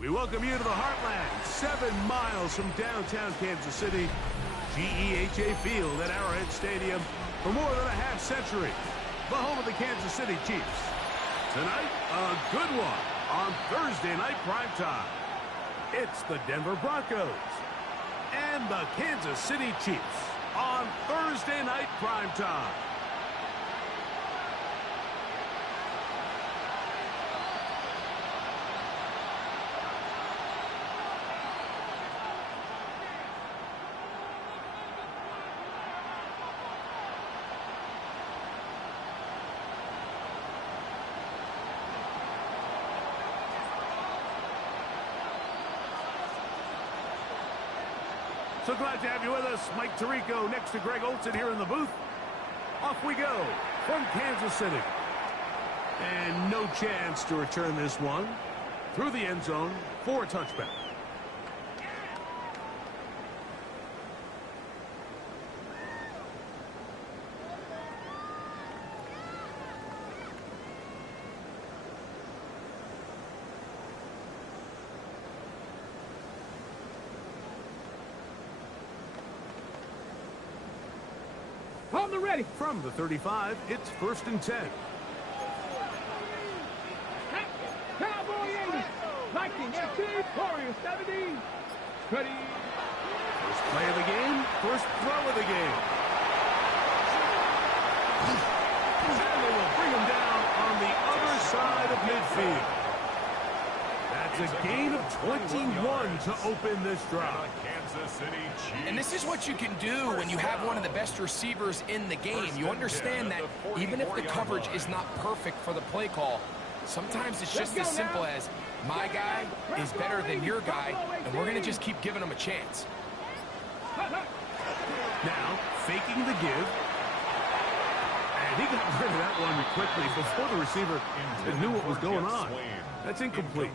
We welcome you to the Heartland, 7 miles from downtown Kansas City. GEHA Field at Arrowhead Stadium for more than a half-century. The home of the Kansas City Chiefs. Tonight, a good one on Thursday night primetime. It's the Denver Broncos and the Kansas City Chiefs on Thursday night primetime. So glad to have you with us. Mike Tirico next to Greg Olsen here in the booth. Off we go from Kansas City. And no chance to return this one through the end zone for a touchback. On the ready. From the 35, it's 1st and 10. Cowboy 80. Viking 18. Warriors 17. Ready. First play of the game, first throw of the game. And they will bring him down on the other side of midfield. That's a gain of 21 to open this drive. And this is what you can do when you have one of the best receivers in the game. You understand that even if the coverage is not perfect for the play call, sometimes it's just as simple as my guy is better than your guy, and we're going to just keep giving him a chance. Now, faking the give. And he got rid of that one quickly before the receiver knew what was going on. That's incomplete.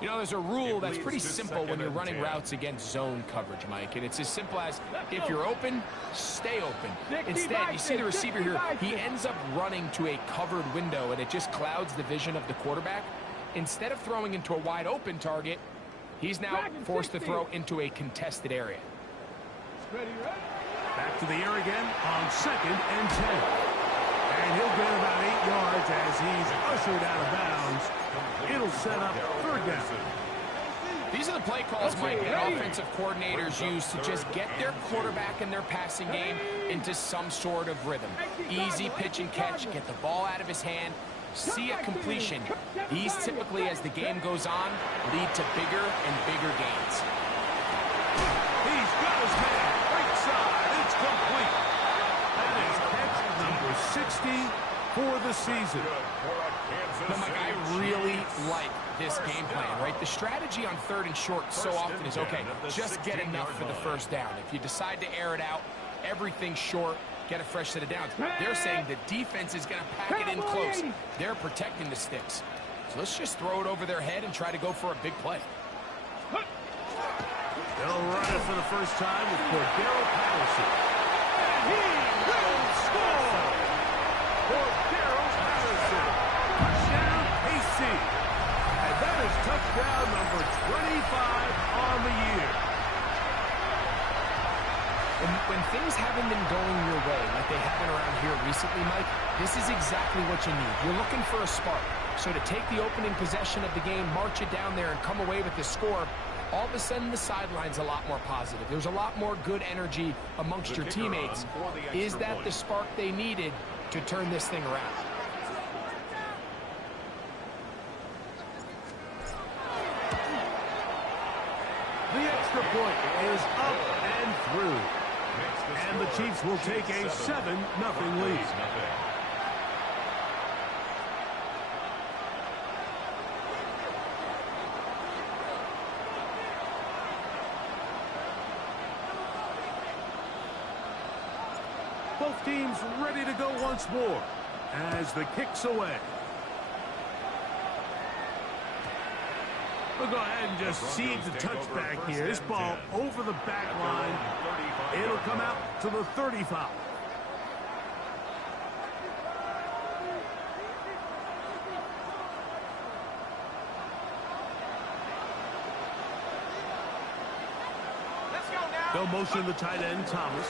You know, there's a rule that's pretty simple when you're running routes against zone coverage, Mike. And it's as simple as, if you're open, stay open. Instead, you see the receiver here, he ends up running to a covered window, and it just clouds the vision of the quarterback. Instead of throwing into a wide open target, he's now forced to throw into a contested area. Back to the air again on 2nd and 10. And he'll get about 8 yards as he's ushered out of bounds. It'll set up 3rd down. These are the play calls, Mike, that offensive coordinators use to just get their quarterback and their passing game into some sort of rhythm. Easy pitch and catch, get the ball out of his hand, see a completion. These typically, as the game goes on, lead to bigger and bigger gains. He's got his man. Right side. It's complete. That is catch number 60 for the season. Now, Mike, I really like this game plan, right? The strategy on 3rd and short so often is, okay, just get enough for the 1st down. If you decide to air it out, everything short, get a fresh set of downs. They're saying the defense is going to pack it in close. They're protecting the sticks. So let's just throw it over their head and try to go for a big play. They'll run it for the first time with Cordero Patterson. And he will score! Cordero Patterson. Touchdown, KC. And that is touchdown number 25 on the year. And when things haven't been going your way, like they haven't around here recently, Mike, this is exactly what you need. You're looking for a spark. So to take the opening possession of the game, march it down there, and come away with the score, all of a sudden the sideline's a lot more positive. There's a lot more good energy amongst your teammates. Is that the spark they needed to turn this thing around? The extra point is up and through. And the Chiefs will take a 7-0 lead. Both teams ready to go once more as the kick's away. We'll go ahead and just cede the touchback here. This ball over the back line. It'll come out to the 35. They'll motion the tight end, Thomas.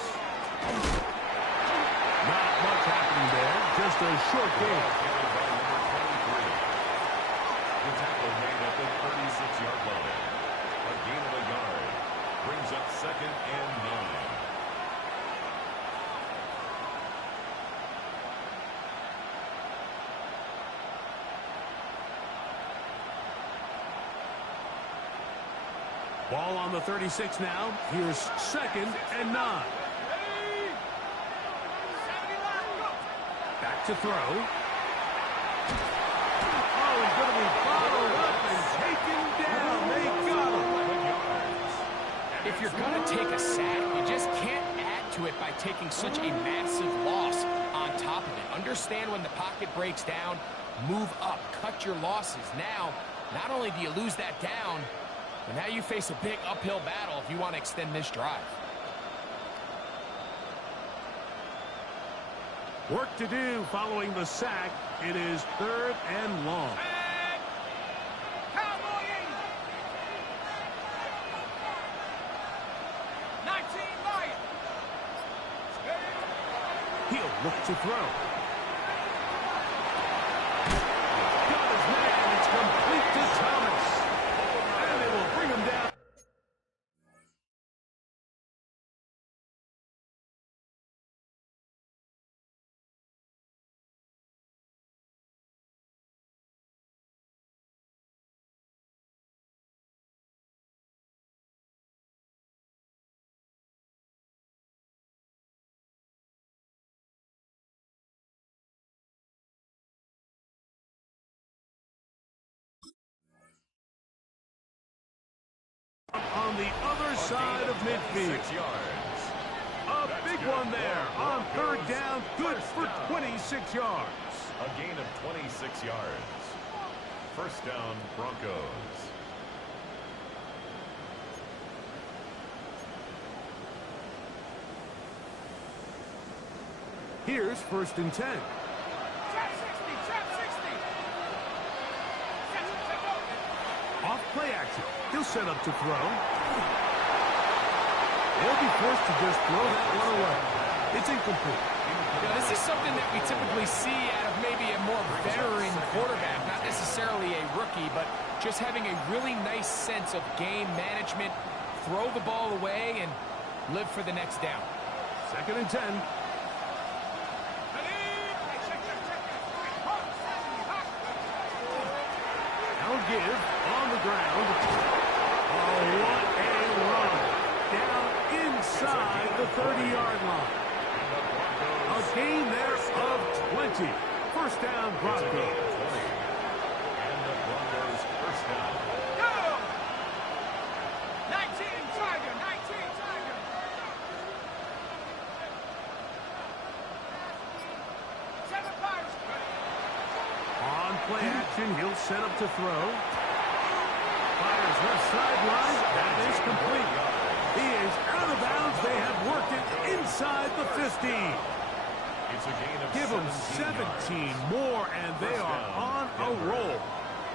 Not much happening there. Just a short gain. The tackle made at the 36-yard line. A gain of a yard. Brings up 2nd and 9. Ball on the 36 now. Here's 2nd and 9. Back to throw. Oh, he's going to be followed up and taken down. They got him. If you're going to take a sack, you just can't add to it by taking such a massive loss on top of it. Understand when the pocket breaks down, move up, cut your losses. Now, not only do you lose that down, but now you face a big uphill battle if you want to extend this drive. Work to do following the sack. It is 3rd and long. Cowboy 80. 19 Lion. He'll look to throw. Got his man. It's complete to Thomas. And they will bring him down. On the other side of midfield. 6 yards. A big one there on 3rd down. Good for 26 yards. A gain of 26 yards. 1st down, Broncos. Here's 1st and 10. Trap 60. Trap 60. Off play action. He'll set up to throw. They'll be forced to just throw that one away. It's incomplete. Now, this is something that we typically see out of maybe a more veteran quarterback, not necessarily a rookie, but just having a really nice sense of game management, throw the ball away, and live for the next down. 2nd and 10. Now give on the ground. Oh, what a run. Down inside the 30-yard line. A gain there of 20. 1st down, Broncos. And the Broncos 1st down. Go! 19 Tiger. 19 Tiger. 7 Pirates. On play action, he'll set up to throw. Fires left sideline. That is complete. He is out of bounds. They have worked it inside the 50. It's a gain of Give them 17 more, and they are on a roll.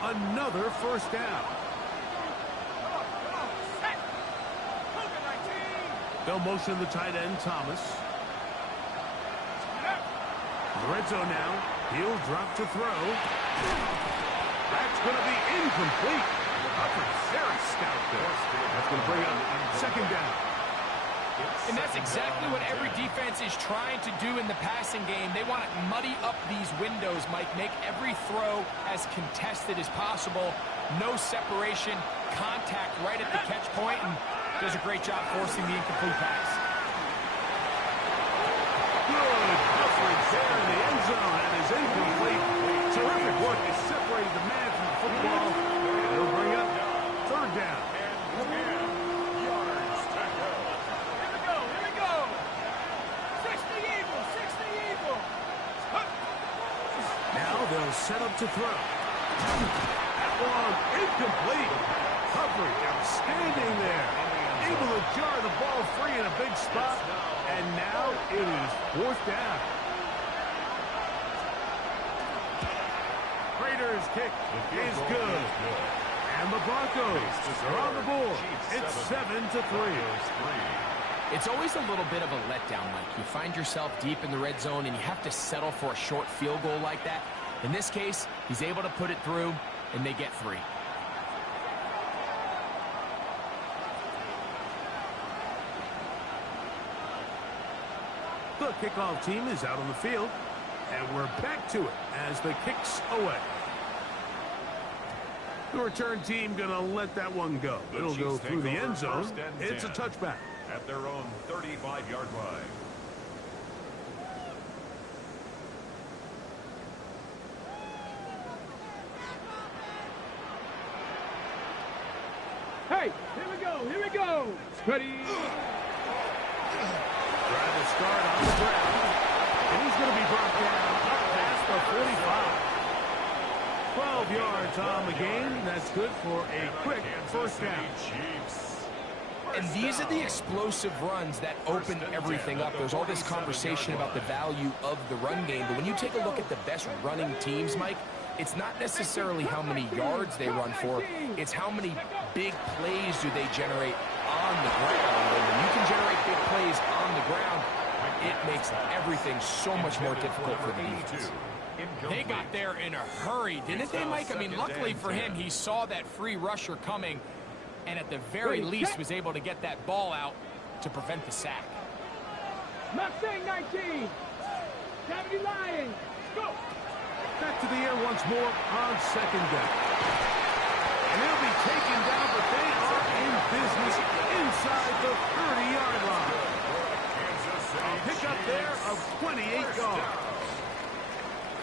Another 1st down. Set. Cougar 19. They'll motion the tight end, Thomas. Red zone now. He'll drop to throw. That's going to be incomplete. Very stout there. That's going to bring up 2nd down. And that's exactly what every defense is trying to do in the passing game. They want to muddy up these windows, Mike, make every throw as contested as possible. No separation, contact right at the catch point, and does a great job forcing the incomplete pass. Good coverage there in the end zone, and is incomplete. Terrific work to separate the man from the football. And it'll bring up 3rd down. Yards to go. Here we go. 60 Eagle. 60 Eagle. Now they'll set up to throw. That one incomplete. Coverage outstanding there. Able to jar the ball free in a big spot. And now it is 4th down. Raiders kick is good. And the Broncos are on the board. It's 7-3. It's always a little bit of a letdown, Mike. You find yourself deep in the red zone, and you have to settle for a short field goal like that. In this case, he's able to put it through, and they get 3. The kickoff team is out on the field, and we're back to it as the kick's away. The return team going to let that one go. It'll go through the end zone. It's a touchback. At their own 35-yard line. Hey, here we go, here we go. Ready? Trying to start on the ground. And he's going to be brought down up past the 45. 12 yards on the game. That's good for a quick first down. And these are the explosive runs that open everything up. There's all this conversation about the value of the run game, but when you take a look at the best running teams, Mike, it's not necessarily how many yards they run for, it's how many big plays do they generate on the ground. And when you can generate big plays on the ground, it makes everything so much more difficult for the defense. They got there in a hurry, didn't they, Mike? I mean, luckily for him, he saw that free rusher coming, and at the very least was able to get that ball out to prevent the sack. Mustang 19. 70 Lions. Go. Back to the air once more on second down. And he'll be taken down, but they are in business inside the 30-yard line. A pickup there of 28 yards.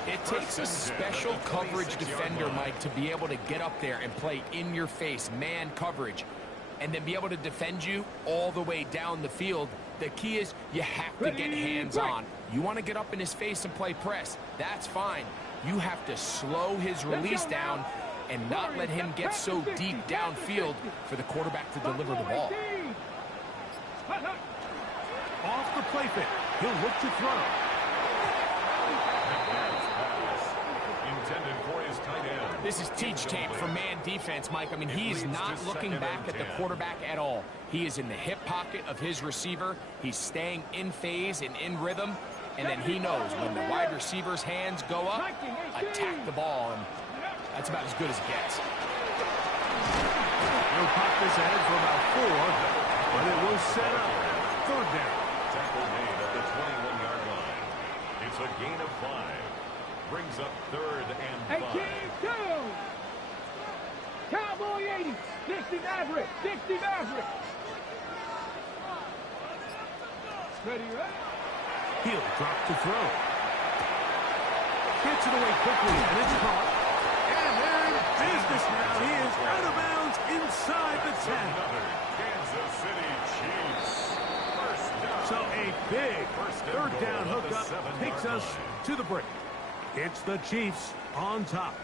It takes a special coverage defender, Mike, to be able to get up there and play in your face, man coverage, and then be able to defend you all the way down the field. The key is you have to get hands on. You want to get up in his face and play press. That's fine. You have to slow his release down and not let him get so deep downfield for the quarterback to deliver the ball. Off the play fake. He'll look to throw. This is teach tape for man defense, Mike. I mean, he is not looking back at the quarterback at all. He is in the hip pocket of his receiver. He's staying in phase and in rhythm. And then he knows when the wide receiver's hands go up, attack the ball. And that's about as good as it gets. He'll pop this ahead for about 4, but it will set up third down. Tackle made at the 21-yard line. It's a gain of 5. Brings up third and 5. 18-2. Cowboy 80. 60 Maverick. 60 Maverick. Ready, ready. He'll drop to throw. Gets it away quickly, and it's caught. And they're in business now. He is out of bounds inside the 10. Kansas City Chiefs. First down. So a big third down hookup takes us to the break. It's the Chiefs on top.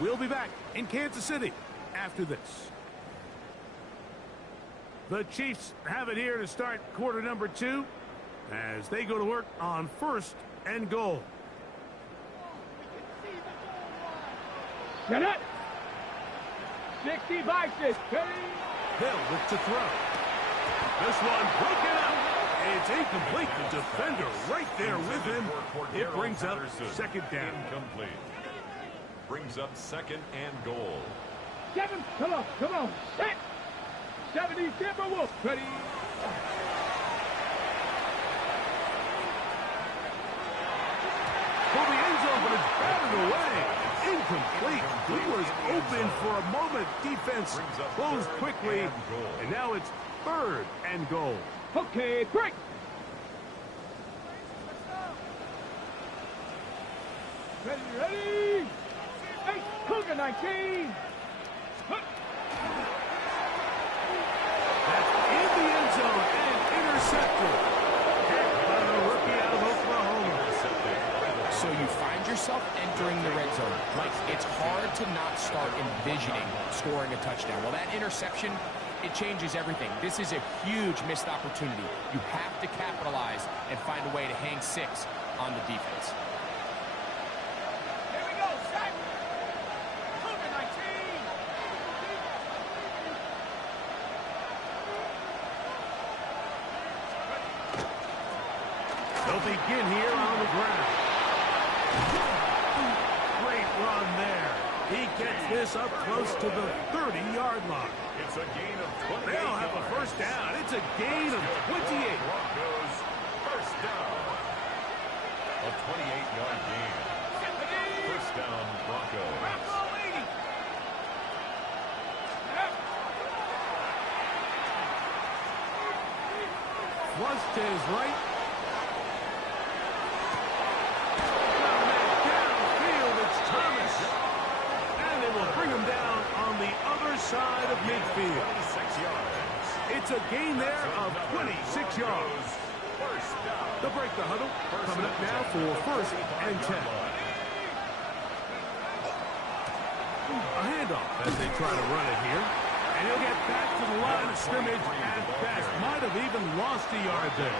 We'll be back in Kansas City after this. The Chiefs have it here to start quarter number 2 as they go to work on first and goal. Get it. 60 Vices. They'll look to throw. This one broken out. It's incomplete. The defender right there with him. It brings up second down. Incomplete. Brings up second and goal. 7, come on, come on. Set. 70 Timberwolves. Ready. For the end zone, but it's batted away. Incomplete. He was open for a moment. Defense closed quickly. And now it's third and goal. Okay, break. Ready, ready. 8, Cougar 19. That's in the end zone and intercepted. By the rookie out of Oklahoma. So you find yourself entering the red zone. Mike, it's hard to not start envisioning scoring a touchdown. Well, that interception, it changes everything. This is a huge missed opportunity. You have to capitalize and find a way to hang 6 on the defense. Here we go, set. Cougar 19. They'll begin here on the ground. Great run there. He gets this up close to the 30-yard line. It's a gain of 28 They'll have a first down. It's a gain of 28. Broncos first down. A 28-yard gain. First down, Broncos. Once to his right. Downfield, it's Thomas. And they will bring him down on the other side of midfield. 26 yards. It's a gain there of 26 yards. First down. They'll break the huddle. Coming up now for first and 10. A handoff as they try to run it here. And he'll get back to the line of scrimmage at best. Might have even lost a yard there.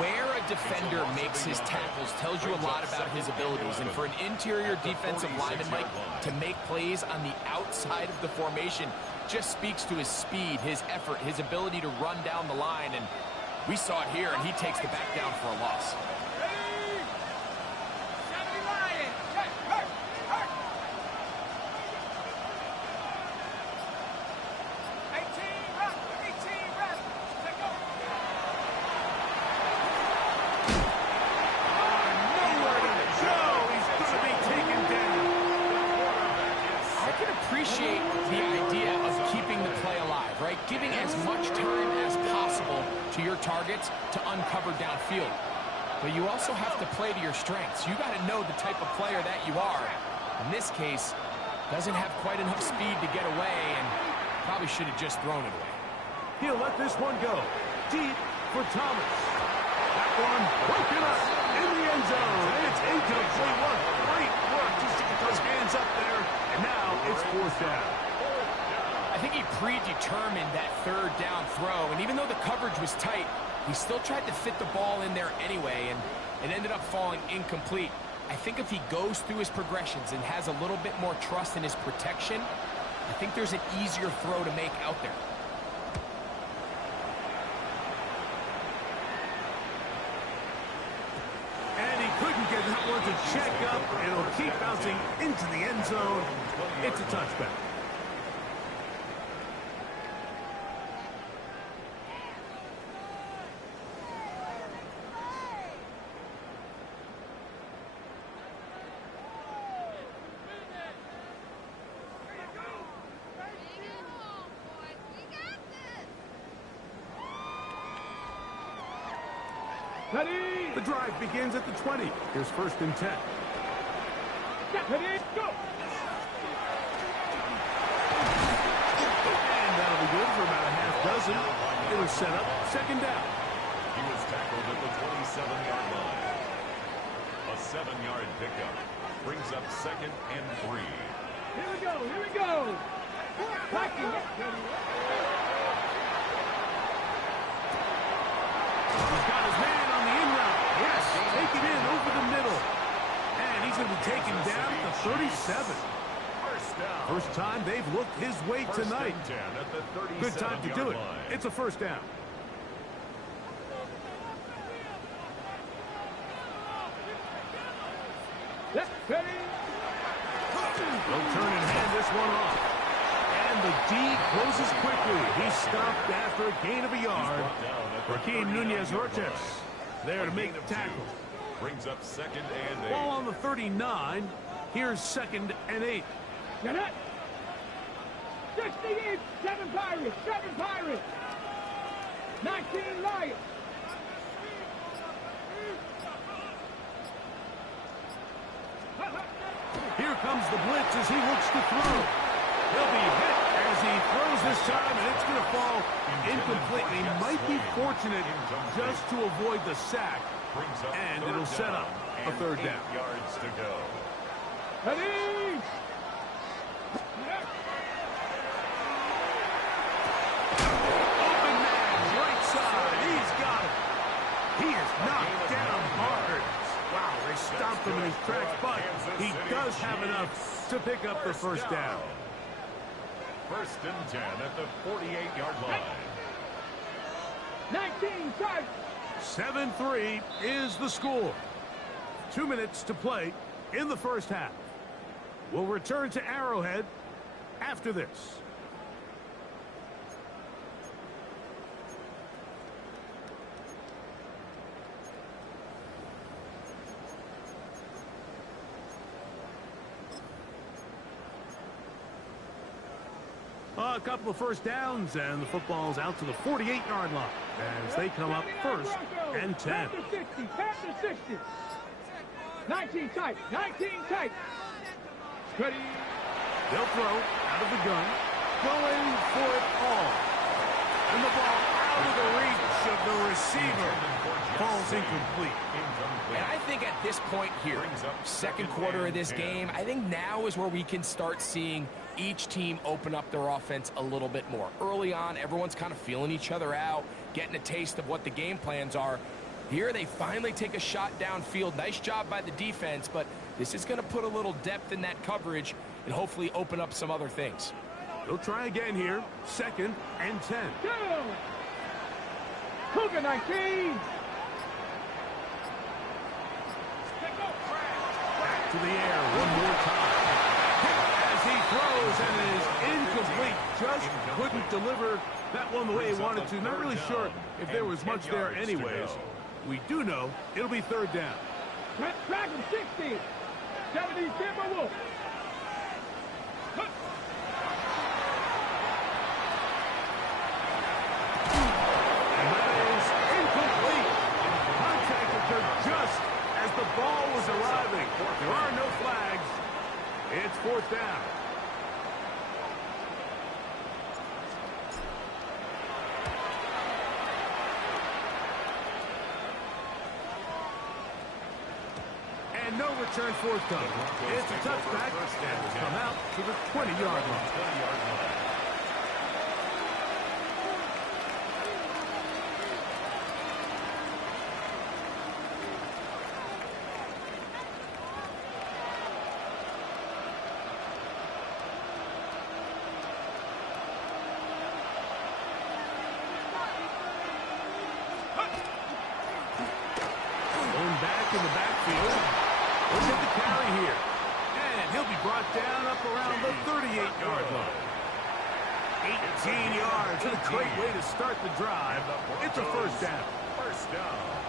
Where a defender makes his tackles tells you a lot about his abilities. And for an interior defensive lineman, Mike, to make plays on the outside of the formation just speaks to his speed, his effort, his ability to run down the line. And we saw it here, and he takes the back down for a loss. Appreciate the idea of keeping the play alive, right? Giving as much time as possible to your targets to uncover downfield. But you also have to play to your strengths. You got to know the type of player that you are. In this case, doesn't have quite enough speed to get away and probably should have just thrown it away. He'll let this one go. Deep for Thomas. That one broken up in the end zone. And it's incomplete. What great work just to get those hands up there. And now it's fourth down. I think he predetermined that third down throw. And even though the coverage was tight, he still tried to fit the ball in there anyway. And it ended up falling incomplete. I think if he goes through his progressions and has a little bit more trust in his protection, I think there's an easier throw to make out there. Couldn't get that one to check up. It'll keep bouncing into the end zone. It's a touchback. The drive begins at the 20. Here's first and 10. Ready, go! And that'll be good for about a half dozen. It'll set up second down. He was tackled at the 27-yard line. A 7-yard pickup brings up second and 3. Here we go, here we go! Packing it. He's got his man on the in route. Yes, take it in over the middle. And he's going to be taken down at the 37. First down. First time they've looked his way tonight. Good time to do it. It's a first down. Ready? They'll turn and hand this one off. And the D closes quickly. He's stopped after a gain of a yard. Raheem Nunez-Roches there to make the tackle. Brings up second and 8. Ball on the 39. Here's second and 8. Get it? 68, 7 Pirates, 7 Pirates. 19 Lions. Here comes the blitz as he looks to throw. He'll be hit as he throws this time, and it's going to fall incomplete. He might be fortunate just to avoid the sack, and it'll set up a third down. 8 yards to go. Ready? Open man, right side. He's got it. He is knocked down hard. Wow, they stopped him in his tracks, but he does have enough to pick up the first down. First and 10 at the 48-yard line. 19, 7-3 is the score. 2 minutes to play in the first half. We'll return to Arrowhead after this. A couple of first downs, and the football's out to the 48-yard line as they come up first and 10. Pass to 60, pass to 60. 19 tight, 19 tight. Ready. They'll throw out of the gun, going for it all. And the ball out of the reach of the receiver. Falls incomplete. And I think at this point here, second quarter of this game, I think now is where we can start seeing each team open up their offense a little bit more. Early on, everyone's kind of feeling each other out, getting a taste of what the game plans are. Here they finally take a shot downfield. Nice job by the defense, but this is going to put a little depth in that coverage and hopefully open up some other things. They'll try again here. Second and 10. Go. Cougar 19. Back to the air one more time. As he throws and is incomplete. Just couldn't deliver that one the way he wanted to. Not really sure if there was much there anyways. We do know it'll be third down. Dragon 60. 70 Timberwolves. And that is incomplete. Contact occurred just as the ball was arriving. There are no flags. It's fourth down. And no return forthcoming. It's a touchback, and it's come out to the 20-yard line. Going back in the backfield. He'll get the carry here. And he'll be brought down up around the 38-yard line. 18 yards. What a great way to start the drive. It's a first down.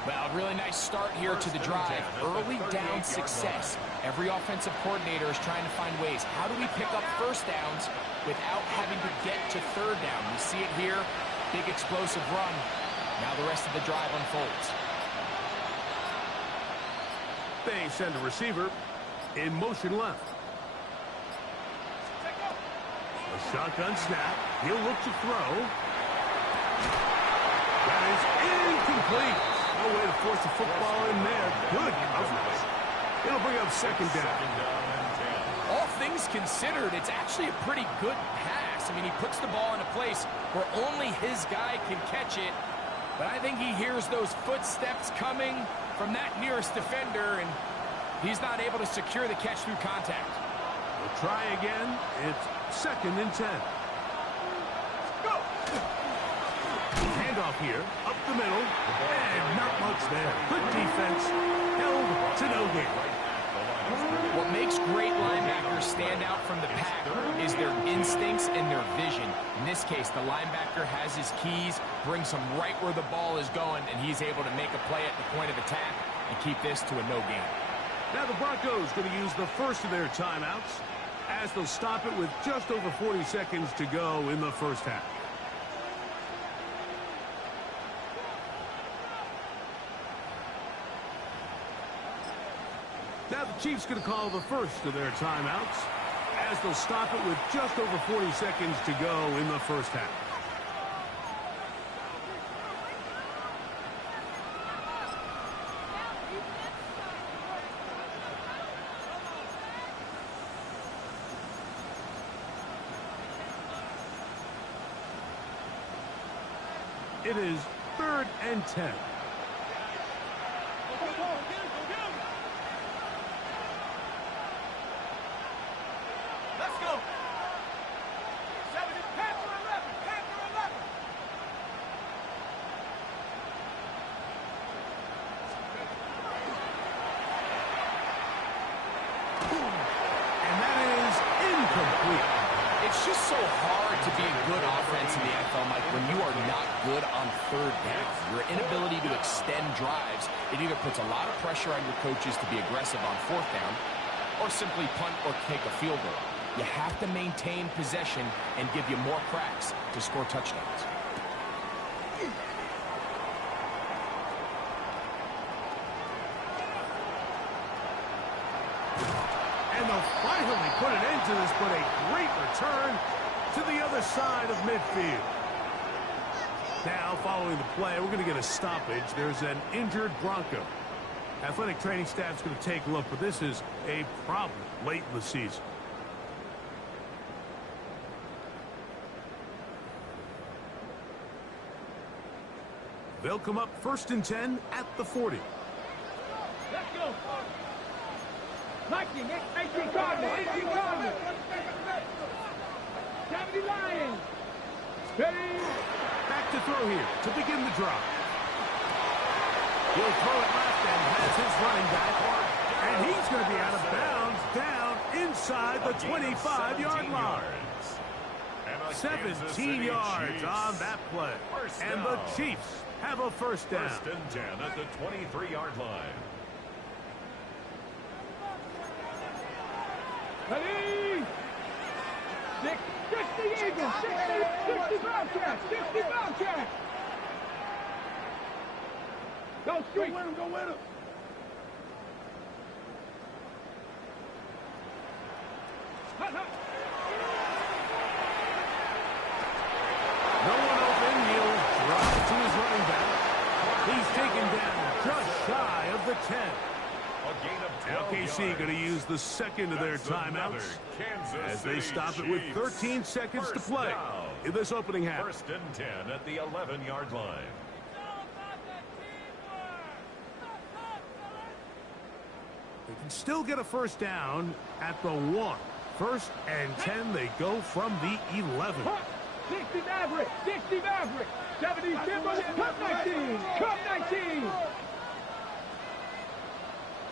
Well, really nice start here to the drive. Early down success. Every offensive coordinator is trying to find ways. How do we pick up first downs without having to get to third down? We see it here. Big explosive run. Now the rest of the drive unfolds. They send a receiver in motion left. A shotgun snap. He'll look to throw. That is incomplete. No way to force the football in there. Good coverage. It'll bring up second down. All things considered, it's actually a pretty good pass. I mean, he puts the ball in a place where only his guy can catch it. But I think he hears those footsteps coming from that nearest defender, and he's not able to secure the catch through contact. We'll try again. It's second and 10. Go! Handoff here, up the middle, and not much there. Good defense, held to no gain. What makes great linebackers stand out from the pack is their instincts and their vision. In this case, the linebacker has his keys, brings him right where the ball is going, and he's able to make a play at the point of attack and keep this to a no gain. Now the Broncos going to use the first of their timeouts as they'll stop it with just over 40 seconds to go in the first half. Now the Chiefs going to call the first of their timeouts as they'll stop it with just over 40 seconds to go in the first half. It is third and 10. Let's go. 70, Panther 11, Panther 11. hard to be a good offense in the NFL, Mike, when you are not good on third down. Your inability to extend drives, it either puts a lot of pressure on your coaches to be aggressive on fourth down or simply punt or kick a field goal. You have to maintain possession and give you more cracks to score touchdowns. And they'll finally put an end to this, but a great return to the other side of midfield. Now, following the play, we're going to get a stoppage. There's an injured Bronco. Athletic training staff's going to take a look, but this is a problem late in the season. They'll come up 1st and 10 at the 40. Let's go. 19, 18 Cardinals, 18 Cardinals. 70 Lions. Ready. Back to throw here to begin the drive. He'll throw it left and has his running back. And he's going to be out of bounds down inside the 25-yard line. 17 yards on that play. And the Chiefs have a first down. 1st and 10 at the 23-yard line. Ready. 60 Eagles, 60 Bobcats, 60 Bobcats. Go street. Go win him, go win him. No one open. He'll drop to his running back. He's taken down just shy of the 10. Now KC going to use the second of their timeouts as they stop it with 13 seconds to play in this opening half. 1st and 10 at the 11-yard line. They can still get a first down at the 1. 1st and 10, they go from the 11. 60 Maverick, 60 Maverick. 70 Timberland, Cup 19, Cup 19.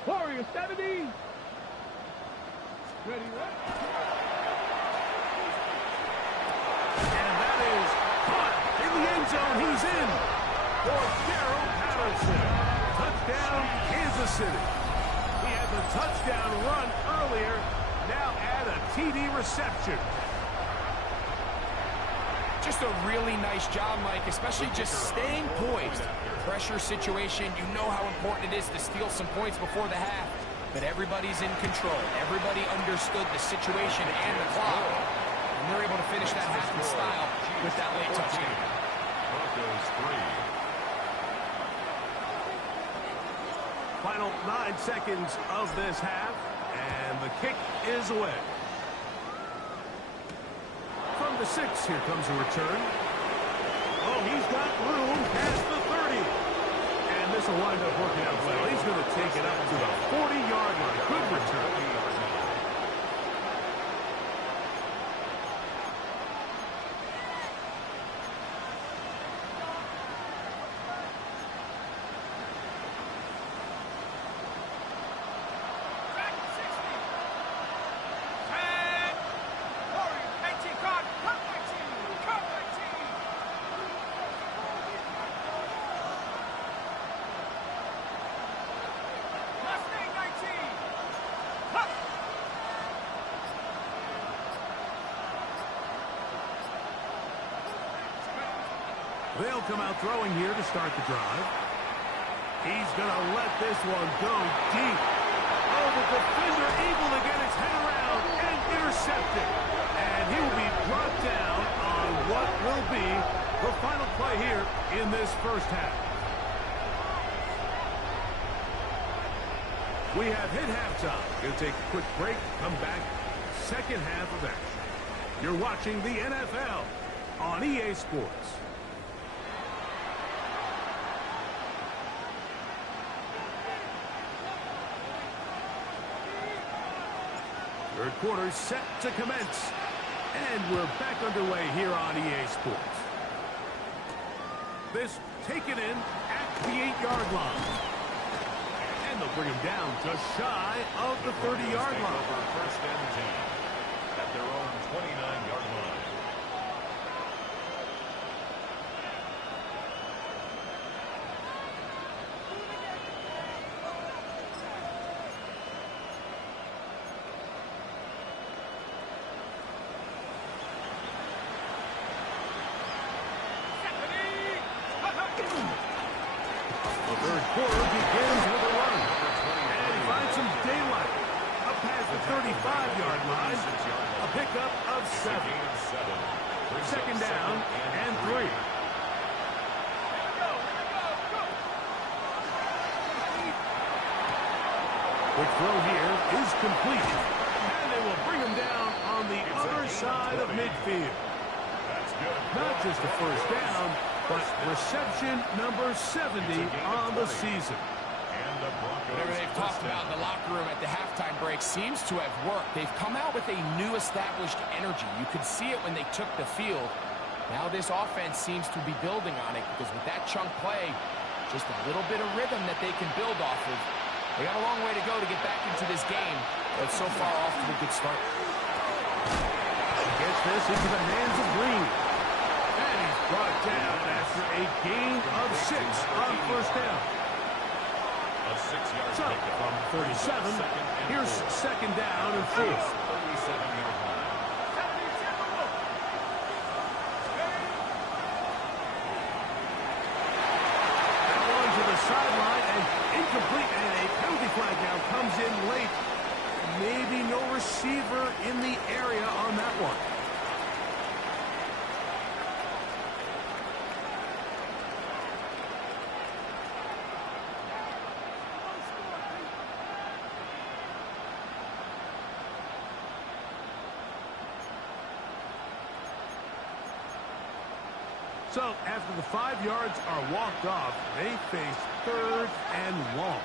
Warrior 70. Ready, what? And that is caught in the end zone. He's in for Darrell Patterson. Touchdown, Kansas City. He had the touchdown run earlier. Now add a TD reception. Just a really nice job, Mike, especially just staying poised. Pressure situation, you know how important it is to steal some points before the half. But everybody's in control. Everybody understood the situation and the clock. And they're able to finish that half in style with that late touchdown. Broncos 3. Final 9 seconds of this half, and the kick is away. From the 6, here comes a return. Oh, he's got room past the 30. And this will wind up working out well. He's going to take it up to the 40-yard line. Good return. They'll come out throwing here to start the drive. He's going to let this one go deep. Oh, the defender able to get his head around and intercept it. And he will be brought down on what will be the final play here in this first half. We have hit halftime. Going to take a quick break, come back, second half of action. You're watching the NFL on EA Sports. Third quarter set to commence. And we're back underway here on EA Sports. This taken in at the 8-yard line. And they'll bring him down just shy of the 30-yard line. Over 1st and 10 at their own 29-yard line. quarter begins with a run. And he finds some daylight. Up past the 35-yard line. A pickup of 7. Second down and 3. The throw here is completed. And they will bring him down on the other side of midfield. Not just a first down, but reception number 70 on the season. Whatever they've talked about in the locker room at the halftime break seems to have worked. They've come out with a new established energy. You could see it when they took the field. Now this offense seems to be building on it because with that chunk play, just a little bit of rhythm that they can build off of. They got a long way to go to get back into this game, but so far off to a good start. Gets this into the hands of Green. And he's brought down after a gain of 6 on first down. So, from 37, here's second down and 4. That one to the sideline and incomplete, and a penalty flag now comes in late. Maybe no receiver in the area on that one. So, after the 5 yards are walked off, they face third and long.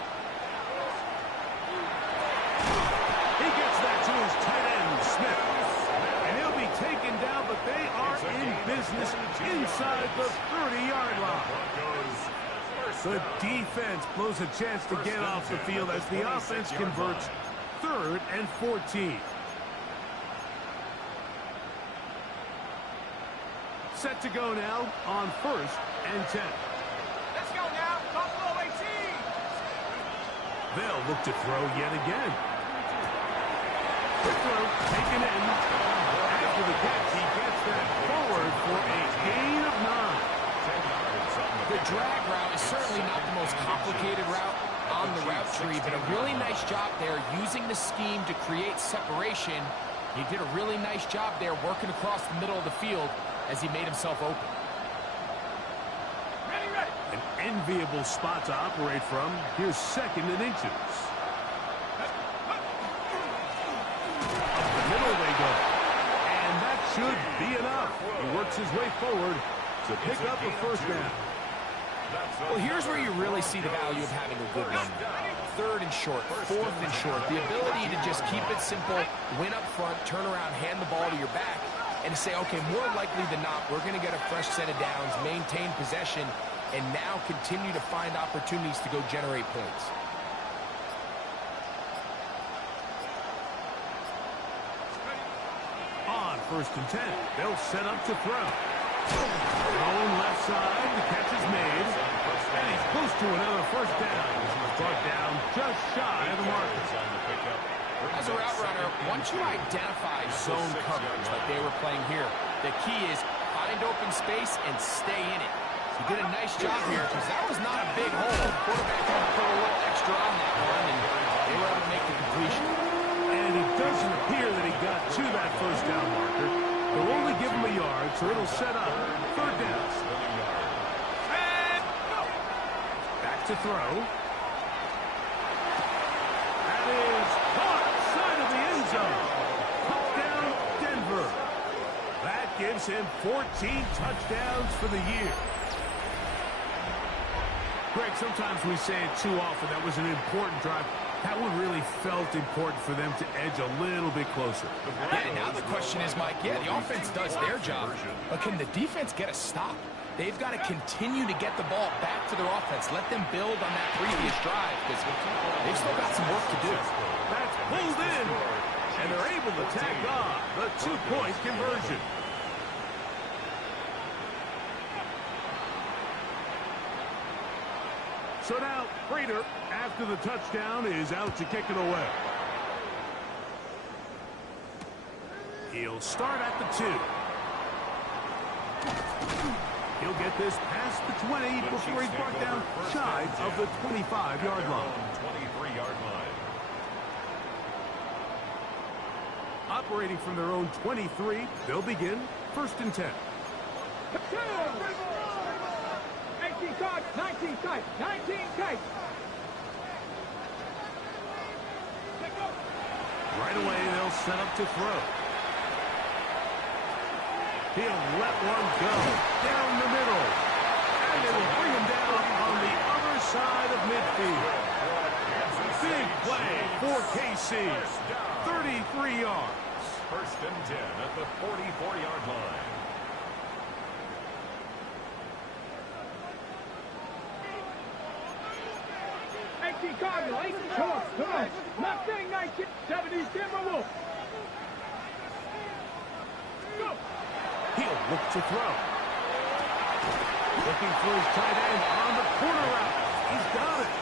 He gets that to his tight end, Smith. And he'll be taken down, but they are in business inside the 30-yard line. The defense blows a chance to get off the field as the offense converts third and 14. Set to go now on first and 10. Let's go now. Buffalo 18. They'll look to throw yet again. Quick throw, taken in. After the catch, he gets that forward for a gain of 9. The drag route is certainly not the most complicated route on the route tree, but a really nice job there using the scheme to create separation. He did a really nice job there working across the middle of the field as he made himself open. Ready, ready. An enviable spot to operate from. Here's second and inches. Up the middle they go. And that should be enough. He works his way forward to pick up a first down. Well, here's where you really see the value of having a good run. Third and short, fourth and short. The ability to just keep it simple, win up front, turn around, hand the ball to your back, and to say, okay, more likely than not, we're going to get a fresh set of downs, maintain possession, and now continue to find opportunities to go generate points. On first and 10, they'll set up to throw. Throwing left side, the catch is made. And he's close to another first down. He's brought down just shy of the marker. As a route runner, once you identify zone coverage like they were playing here, the key is find open space and stay in it. He did a nice job here because that was not a big hole. The quarterback had to put a little extra on that one, and they were able to make the completion. And it doesn't appear that he got to that first down marker. They'll only give him a yard, so it'll set up third down. And go. Back to throw. That is caught side of the end zone. Touchdown, Denver. That gives him 14 touchdowns for the year. Greg, sometimes we say it too often. That was an important drive. That one really felt important for them to edge a little bit closer. Yeah, now the question is, Mike, yeah, the offense does their job, but can the defense get a stop? They've got to continue to get the ball back to their offense. Let them build on that previous drive because they've still got some work to do. That's pulled in, and they're able to tag on the 2-point conversion. So now, Prater, after the touchdown, is out to kick it away. He'll start at the 2. He'll get this past the 20 before he's brought down shy inside of the 25-yard line. 23-yard line. Operating from their own 23, they'll begin 1st and 10. 18 tight, 19 tight, 19 tight. Right away, they'll set up to throw. He'll let one go down the middle. And it will bring him down on the other side of midfield. Big play for KC. 33 yards. 1st and 10 at the 44-yard line. Cardinal, 18 short, come on. Mustang 19, 70s Timberwolves. Go. He'll look to throw. Looking for his tight end on the corner route. He's got it.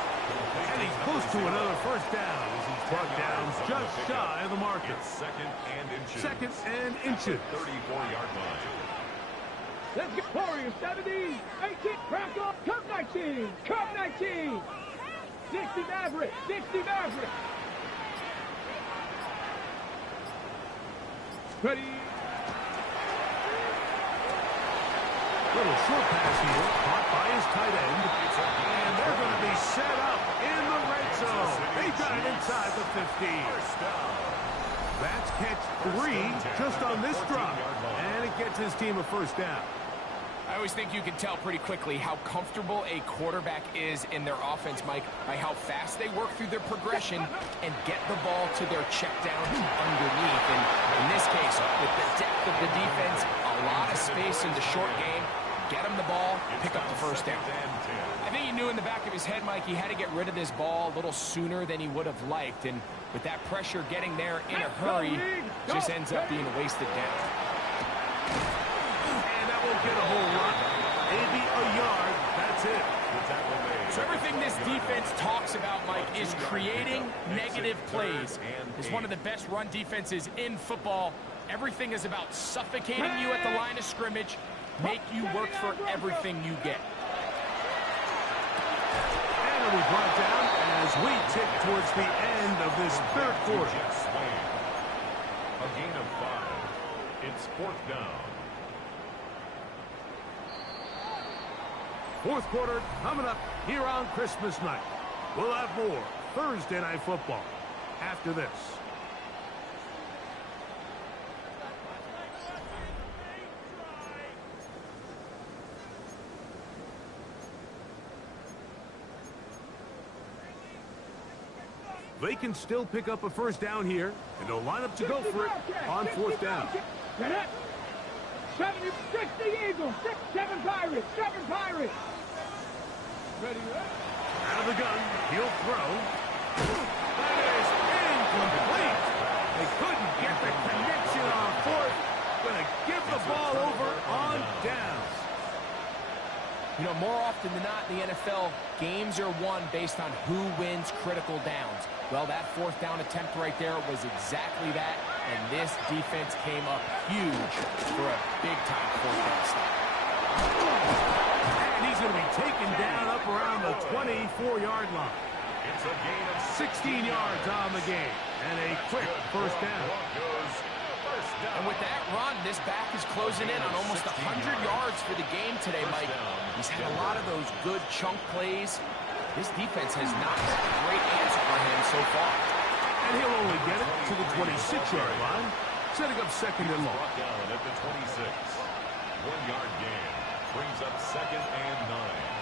And he's close to another 1st down as he's brought down just shy of the marker. It's 2nd and inches. 2nd and inches. 34-yard line. Let's get Warriors, 70, 18, crack off, Cup 19, Cup 19. 60 Maverick, 60 Maverick. Ready. Little short pass here, caught by his tight end. And they're going to be set up in the red zone. They got it inside the 15. That's catch 3 just on this drive. And it gets his team a 1st down. I always think you can tell pretty quickly how comfortable a quarterback is in their offense, Mike, by how fast they work through their progression and get the ball to their check down underneath. And in this case, with the depth of the defense, a lot of space in the short game, get him the ball, pick up the 1st down. I think he knew in the back of his head, Mike, he had to get rid of this ball a little sooner than he would have liked. And with that pressure getting there in a hurry, just ends up being a wasted down. Won't get a whole lot, maybe a yard. That's it. So everything this defense talks about, Mike, is creating negative plays. It's one of the best run defenses in football. Everything is about suffocating you at the line of scrimmage, make you work for everything you get. And it'll be brought down as we tick towards the end of this 3rd quarter. A gain of 5. It's 4th down. 4th quarter coming up here on Christmas night. We'll have more Thursday Night Football after this. They can still pick up a 1st down here, and they'll line up to go for it on 4th down. 70, 60 Eagles, 7 Pirates, 7 Pirates. Ready, out of the gun, he'll throw. That is incomplete. They couldn't get the connection on 4th. Going to give the ball over on downs. You know, more often than not in the NFL, games are won based on who wins critical downs. Well, that 4th down attempt right there was exactly that, and this defense came up huge for a big-time 4th down stop. And he's going to be taken down up around the 24-yard line. It's a gain of 16 yards on the game, and a quick 1st down. And with that run, this back is closing in on almost 100 yards for the game today, Mike. He's had a lot of those good chunk plays. This defense has not had a great answer for him so far. And he'll only get it to the 26-yard line, setting up 2nd and long. Brought down at the 26. 1-yard gain brings up 2nd and 9.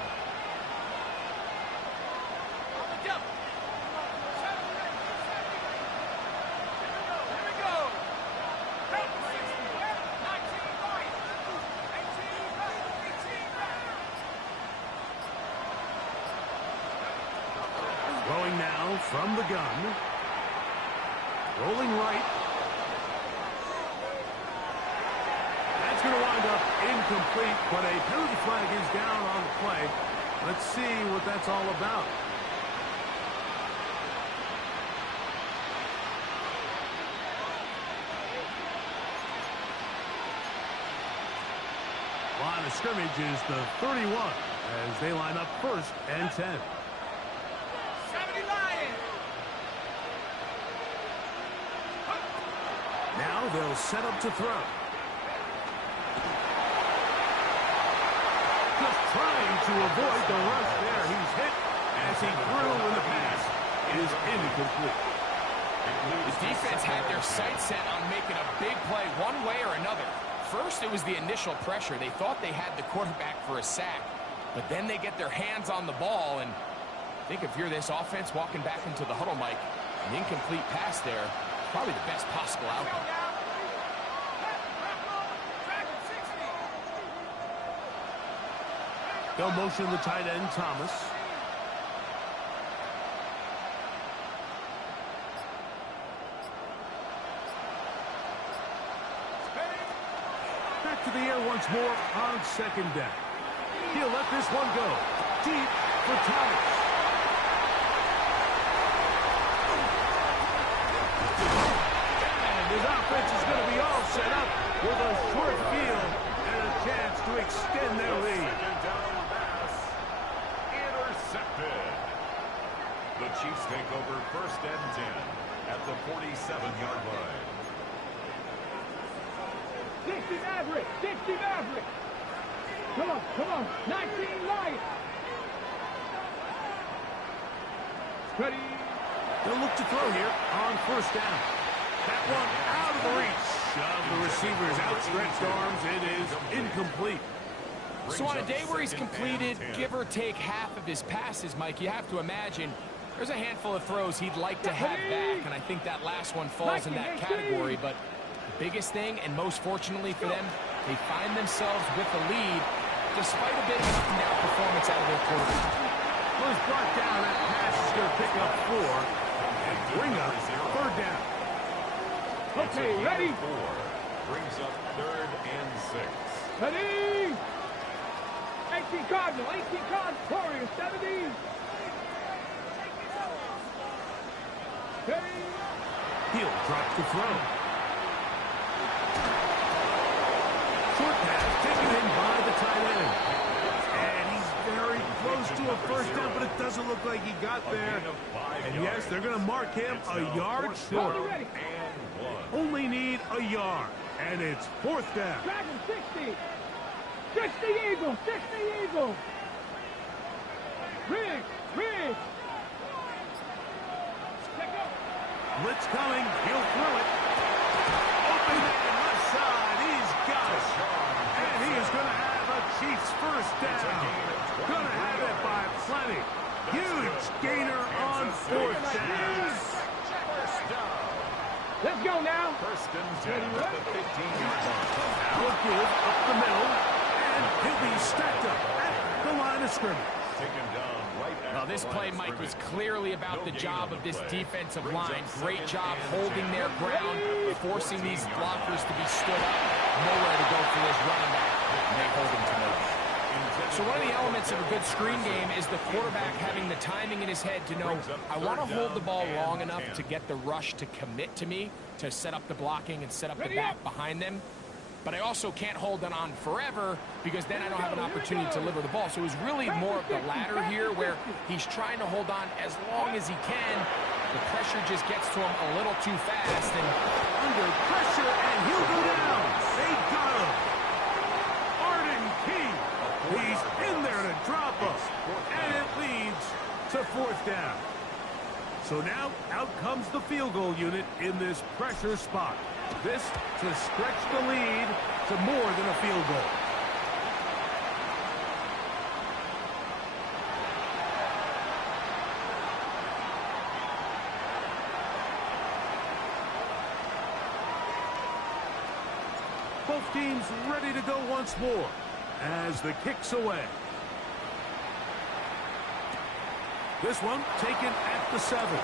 Throwing now from the gun. Rolling right. That's going to wind up incomplete, but a penalty flag is down on the play. Let's see what that's all about. Line line of scrimmage is the 31 as they line up 1st and 10. 70 Lions. Now they'll set up to throw. Just trying to avoid the rush there. He's hit as he threw in the pass. It is incomplete. The defense had their sights set on making a big play one way or another. First, it was the initial pressure. They thought they had the quarterback for a sack, but then they get their hands on the ball, and I think if you're this offense walking back into the huddle, Mike, an incomplete pass there, probably the best possible outcome. They'll motion the tight end, Thomas. Back to the air once more on 2nd down. He'll let this one go. Deep for Thomas. And his offense is going to be all set up with a short field and a chance to extend their lead. Second down pass. Intercepted. The Chiefs take over 1st and 10 at the 47-yard line. 60 Maverick. 60 Maverick. Come on, come on. 19 Lions. Ready. They'll look to throw here on 1st down. That one out of the reach of the receiver's outstretched arms. It is incomplete. So on a day where he's completed, give or take half of his passes, Mike, you have to imagine there's a handful of throws he'd like to have back, and I think that last one falls in that category. But the biggest thing, and most fortunately for them, they find themselves with the lead despite a bit of an up-and-down performance out of their quarterback. Well, he's brought down. That pass is going to pick up 4 and bring up 3rd down. Okay, ready. 4 brings up 3rd and 6. Ready. 18 Cardinal. 18 Cardinal. Warriors 70. Ready. He'll drop to throw. Short pass taken in by the tight end. And he's very close to a 1st down, but it doesn't look like he got there. And yes, they're going to mark him a yard short. Only need a yard. And it's 4th down. Dragon 60. 60 Eagles. 60 Eagles. Riggs. Riggs. Blitz coming. He'll throw it. Open man left side. He's got it. And he is going to have a Chiefs 1st down. Going to have it by plenty. Huge gainer on 4th down. Let's go now. 1st and 10 at the 15-yard line. He'll give up the middle. And he'll be stacked up at the line of scrimmage. Taken down right at Well, this the play, line of Mike, was scrimmage. clearly about No the gain job on of the this play. defensive Brings line. up Great 2nd job and holding 10. their ground, forcing these blockers to be stood up. Nowhere to go for this running back, and they hold him to nowhere. So one of the elements of a good screen game is the quarterback having the timing in his head to know, I want to hold the ball long enough to get the rush to commit to me, to set up the blocking and set up the back behind them. But I also can't hold it on forever because then I don't have an opportunity to deliver the ball. So it was really more of the latter here where he's trying to hold on as long as he can. The pressure just gets to him a little too fast. And Under pressure, and he'll go down. They got him. Arden Key. He's in there to drop him. And it leads to 4th down. So now out comes the field goal unit in this pressure spot. This to stretch the lead to more than a field goal. Both teams ready to go once more as the kick's away. This one taken at the 7.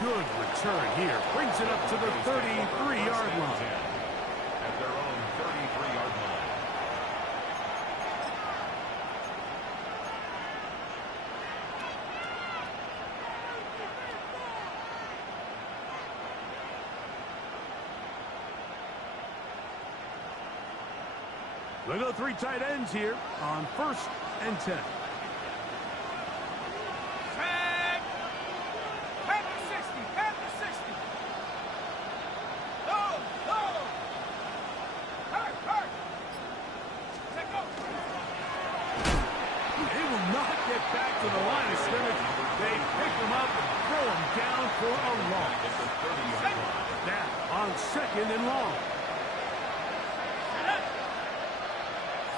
Good return here. Brings it up to the 33-yard line. At their own 33-yard line. They go three tight ends here on 1st and 10. Tag. Tag to 60. Tag to 60. Go. Go. Hurt. Hurt. Take go. They will not get back to the line of scrimmage. They pick them up and throw them down for a loss. Now on 2nd and long.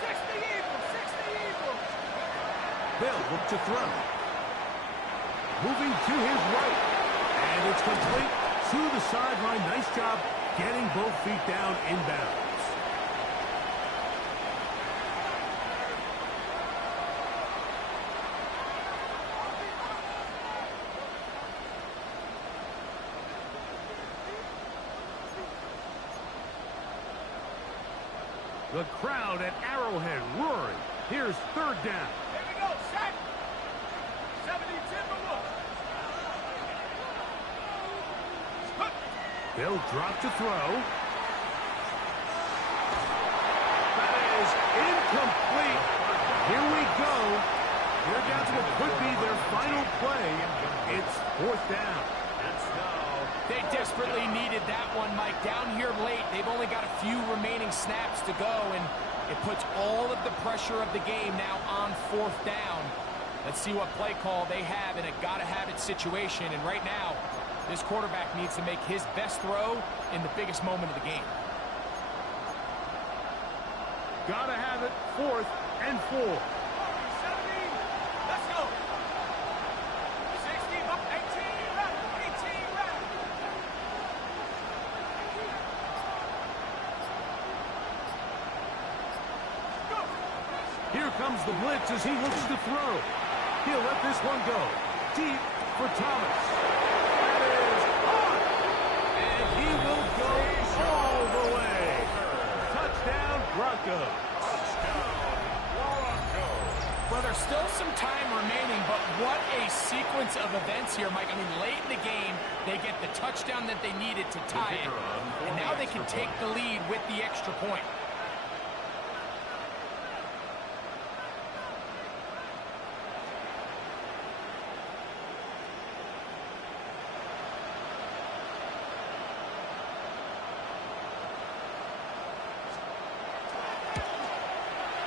60 Eagles. 60 Eagles. They'll look to throw. Moving to his right. And it's complete to the sideline. Nice job getting both feet down inbounds. The crowd at Arrowhead roaring. Here's 3rd down. Here we go. Set. 70 Timberwolves. They'll drop to throw. That is incomplete. Here we go. We're down to what could be their final play. It's 4th down. They desperately needed that one, Mike. Down here late, they've only got a few remaining snaps to go, and it puts all of the pressure of the game now on 4th down. Let's see what play call they have in a gotta-have-it situation, and right now, this quarterback needs to make his best throw in the biggest moment of the game. Gotta have it. 4th and 4. 70. Let's go. 60. 18. Right. 18. Right. Go. Here comes the blitz as he looks to throw. He'll let this one go. Deep for Thomas. That is on. And he will go all the way. Touchdown, Broncos. Well, there's still some time remaining, but what a sequence of events here, Mike. I mean, late in the game, they get the touchdown that they needed to tie it, and now they can take the lead with the extra point.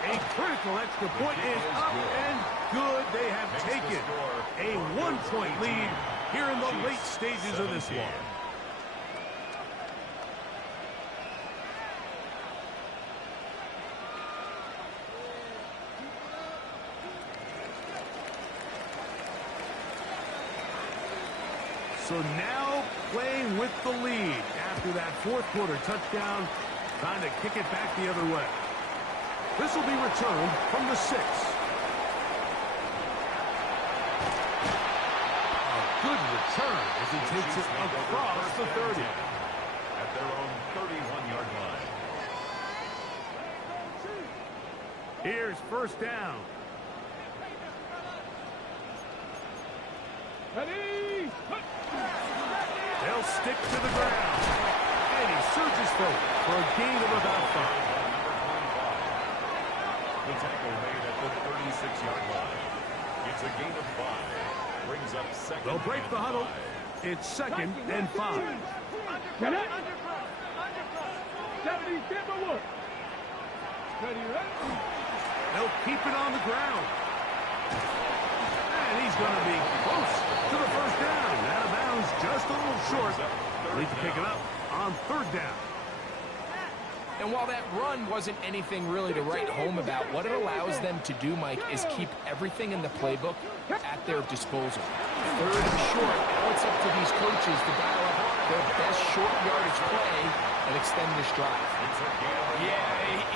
A critical extra point is up and good. They have taken a 1-point lead here in the late stages of this one. So now playing with the lead after that 4th quarter touchdown, trying to kick it back the other way. This will be returned from the 6. A good return as he takes it across the 30. At their own 31-yard line. Here's 1st down. Ready. They'll stick to the ground. And he surges forward for a gain of about 5. The tackle made at the 36-yard line. It's a gain of 5. Brings up 2nd. They'll break the huddle. It's 2nd and 5. Ready. 70 Timberwolves. Ready. They'll keep it on the ground. And he's going to be close to the 1st down. Out of bounds, just a little short. Need to pick it up on 3rd down. And while that run wasn't anything really to write home about, what it allows them to do, Mike, is keep everything in the playbook at their disposal. 3rd and short, now it's up to these coaches to dial up their best short yardage play and extend this drive. Yeah,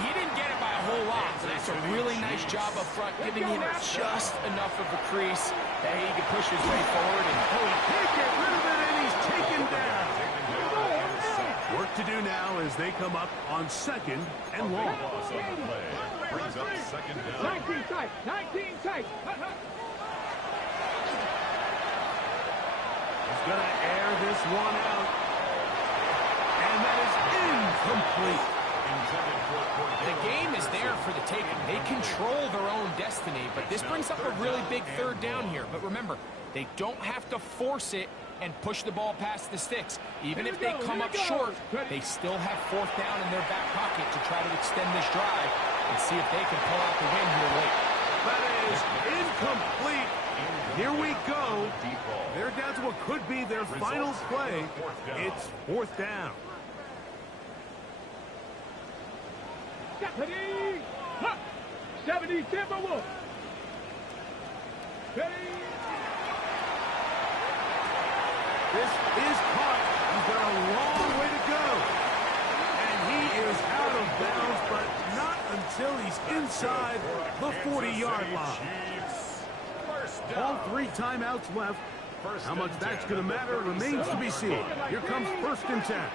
he didn't get it by a whole lot, but that's a really nice job up front, giving him just enough of a crease that he can push his way forward. And Oh, he can't get rid of it, and he's taken down. Work to do now as they come up on 2nd and long. Loss on the play. Brings up 2nd down. 19 tight. 19 tight. He's going to air this one out. And that is incomplete. The game is there for the taking. They control their own destiny, but this brings up a really big third down here. But remember, they don't have to force it and push the ball past the sticks. Even if they come up short, they still have fourth down in their back pocket to try to extend this drive and see if they can pull out the win here late. That is incomplete. Here we go. They're down to what could be their final play. It's fourth down. Ready? 70 Timberwolves. Ready? This is caught. He's got a long way to go. And he is out of bounds, but not until he's inside the 40-yard line. All 3 timeouts left. How much that's going to matter remains to be seen. Here comes 1st and 10.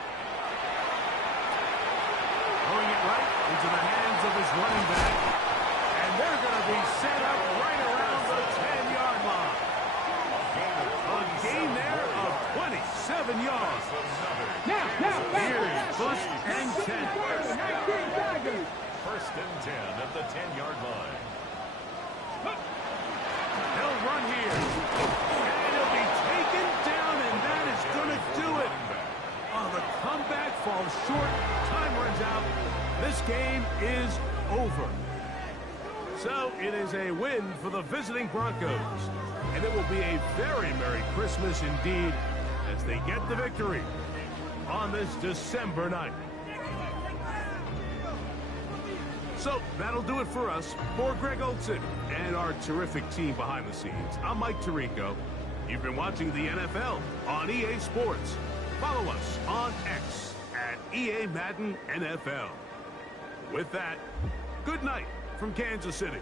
Throwing it right into the hands of his running back. And they're going to be set up right around the 10-yard line. A gain there of 27 yards. Now, Here's 1st and 10. 1st and 10 at the 10-yard line. They'll run here. And he'll be taken down, and that is going to do it. Oh, the comeback falls short. Time runs out. This game is over. So it is a win for the visiting Broncos. And it will be a very Merry Christmas indeed as they get the victory on this December night. So that'll do it for us. For Greg Olsen and our terrific team behind the scenes, I'm Mike Tirico. You've been watching the NFL on EA Sports. Follow us on X at EA Madden NFL. With that, good night from Kansas City.